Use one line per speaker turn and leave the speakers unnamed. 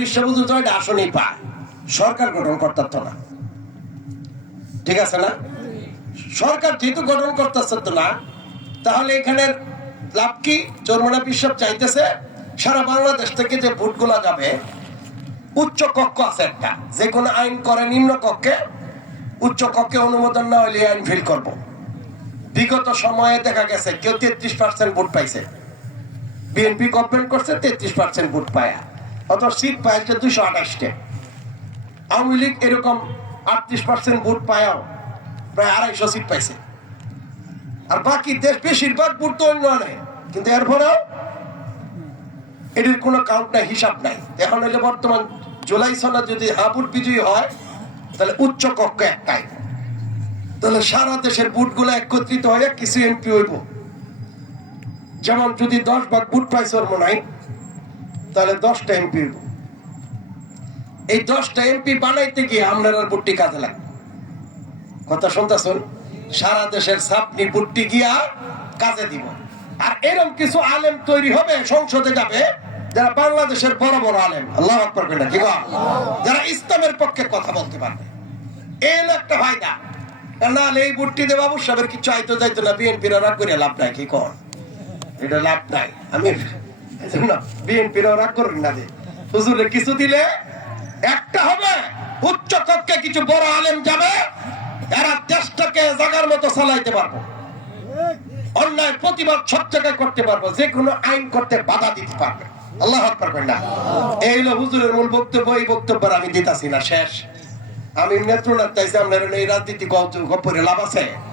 বিশ্ববুদ্ধ তো এটা আসনই পায়। সরকার গঠন করতে তো না। ঠিক আছে না? সরকার যেহেতু গঠন করতেছে তো না, তাহলে এখানের লাভ কি? চরমনা চাইতেছে, সারা বাংলাদেশ থেকে যে যাবে, উচ্চ কক্ষ আছে একটা। যে কোনো আইন করে নিম্ন কক্ষে, উচ্চ কক্ষে অনুমোদন না হলে আইন ফিল করব। বিগত সময়ে দেখা গেছে, কেউ তেত্রিশ পার্সেন্ট ভোট পাইছে। বিএনপি কমপ্লেন করছে, তেত্রিশ পার্সেন্ট ভোট পায়া। অত সিট পাইছে আঠাশটে। আওয়ামী লীগ এরকম আটত্রিশ পার্সেন্ট ভোট প্রায় আড়াইশো সিট পাইছে। আর বাকি দেশ বেশিরভাগ ভোট তো অন্য নেই কিন্তু এরপরেও এটির কোনো কাউন্ট নাই, হিসাব নাই। এখন হলে বর্তমান জুলাই সনে যদি হাবুট বিজয়ী হয়, তাহলে উচ্চ কক্ষ একটাই। তাহলে সারা দেশের বুটগুলো একত্রিত হয়ে কিছু এমপি হইব। যেমন যদি দশ ভাগ বুট পাইছে ওর মনে হয় তাহলে দশটা এমপি এই দশটা এমপি বানাইতে গিয়ে আপনার বুটটি কাজে লাগবে। কথা শুনতেছুন? সারা দেশের সাপনি বুটটি গিয়া কাজে দিব। আর এরকম কিছু আলেম তৈরি হবে, সংসদে যাবে, যারা বাংলাদেশের বড় বড় আলেম। আল্লাহ না যারা ইসলামের পক্ষে কথা বলতে পারবে। একটা ফায়দা। এই বুটটি দে বাবু কিছু আইতো যাইতো না, বিএনপির করে লাভ নাই, কি কর? এটা লাভ নাই। আমি করতে পারব আইন করতে বাধা দিতে আল্লাহ পারবেন না এই হুজুরের মূল বক্তব্য, এই বক্তব্য আমি দিতাছি না, শেষ। আমি নেত্রনাথ চাইছি আপনার এই রাজনীতি গপ্পরে লাভ আছে?